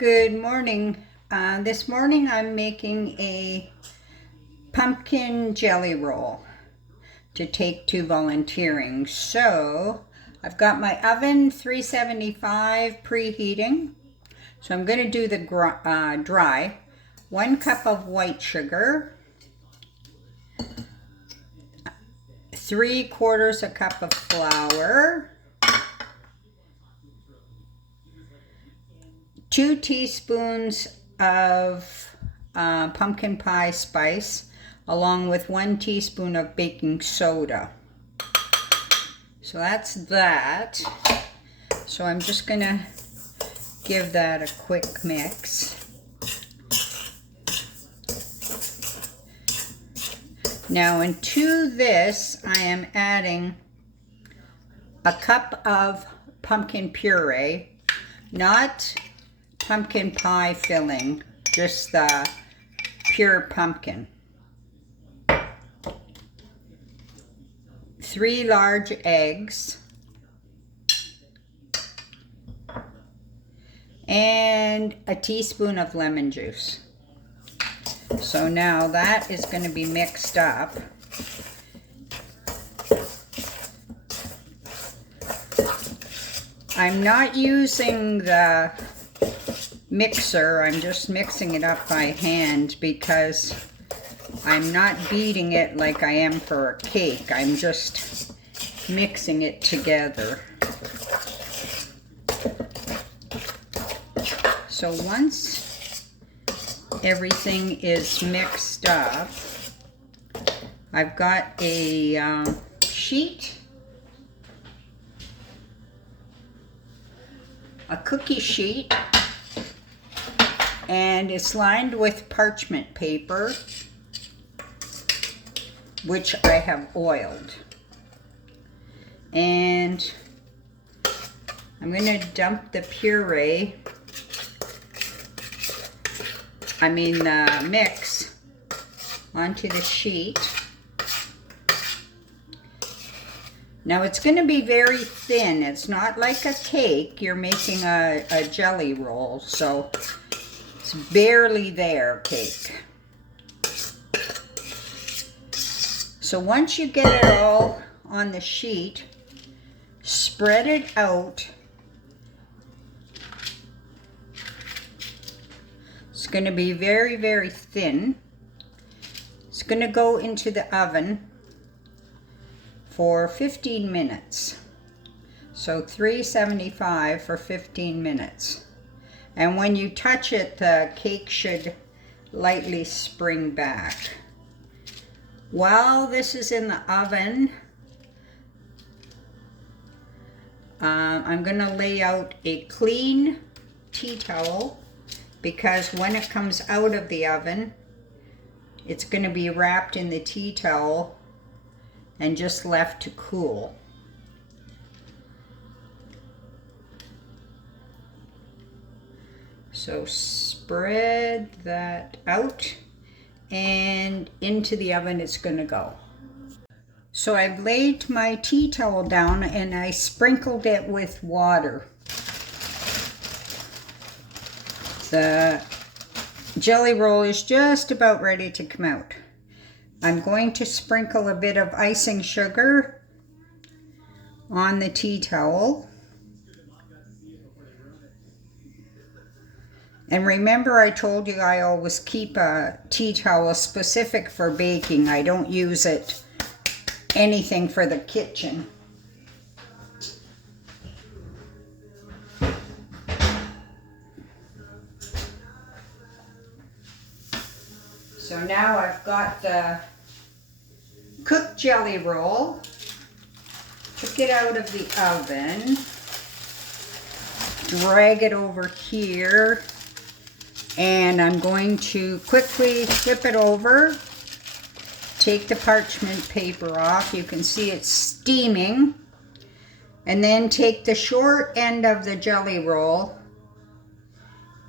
Good morning. This morning I'm making a pumpkin jelly roll to take to volunteering. So I've got my oven 375 preheating. So I'm going to do the dry. 1 cup of white sugar, 3/4 a cup of flour, 2 teaspoons of pumpkin pie spice, along with 1 teaspoon of baking soda. So that's that. So I'm just gonna give that a quick mix. Now into this, I am adding a cup of pumpkin puree, not pumpkin pie filling, just the pure pumpkin. 3 large eggs, and a teaspoon of lemon juice. So now that is going to be mixed up. I'm not using the mixer, I'm just mixing it up by hand because I'm not beating it like I am for a cake. I'm just mixing it together. So once everything is mixed up, I've got a sheet, a cookie sheet, and it's lined with parchment paper, which I have oiled. And I'm going to dump the puree, the mix, onto the sheet. Now it's going to be very thin. It's not like a cake. You're making a jelly roll, so it's barely there cake. So once you get it all on the sheet, spread it out. It's going to be very, very thin. It's going to go into the oven for 15 minutes. So 375 for 15 minutes. And when you touch it, the cake should lightly spring back. While this is in the oven, I'm going to lay out a clean tea towel, because when it comes out of the oven, it's going to be wrapped in the tea towel and just left to cool. So spread that out, and into the oven it's going to go. So I've laid my tea towel down and I sprinkled it with water. The jelly roll is just about ready to come out. I'm going to sprinkle a bit of icing sugar on the tea towel. And remember, I told you I always keep a tea towel specific for baking. I don't use it anything for the kitchen. So now I've got the cooked jelly roll. Took it out of the oven. Drag it over here. And I'm going to quickly flip it over. Take the parchment paper off. You can see it's steaming. And then take the short end of the jelly roll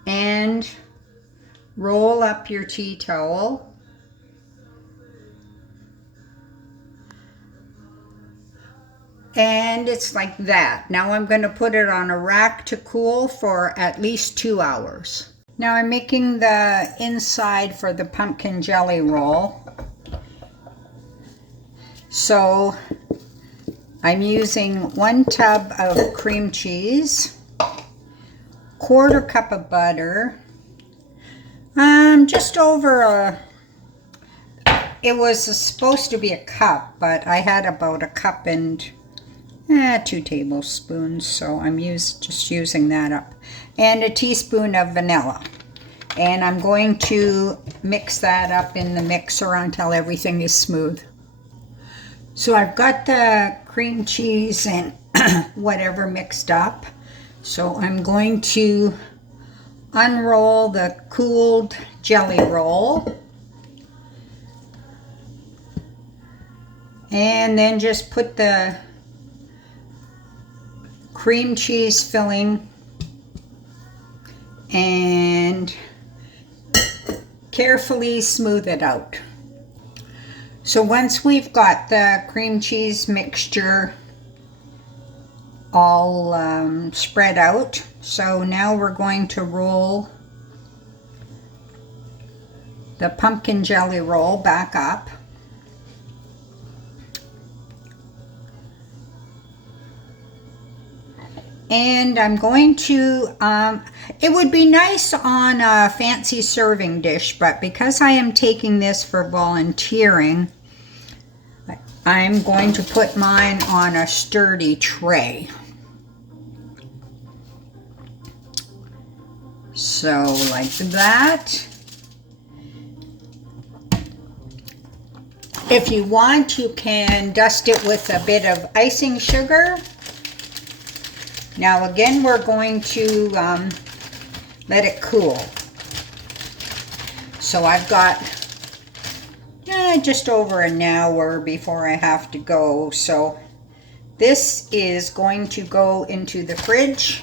and roll up your tea towel. And it's like that. Now I'm going to put it on a rack to cool for at least 2 hours. Now I'm making the inside for the pumpkin jelly roll. So I'm using 1 tub of cream cheese, 1/4 cup of butter, just over it was supposed to be a cup, but I had about a cup and 2 tablespoons, so I'm just using that up. And a teaspoon of vanilla. And I'm going to mix that up in the mixer until everything is smooth. So I've got the cream cheese and whatever mixed up. So I'm going to unroll the cooled jelly roll. And then just put the cream cheese filling and carefully smooth it out. So once we've got the cream cheese mixture all spread out, so now we're going to roll the pumpkin jelly roll back up. And I'm going to, it would be nice on a fancy serving dish, but because I am taking this for volunteering, I'm going to put mine on a sturdy tray. So like that. If you want, you can dust it with a bit of icing sugar. Now again, we're going to let it cool. So I've got just over an hour before I have to go. So this is going to go into the fridge.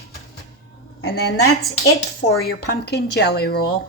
And then that's it for your pumpkin jelly roll.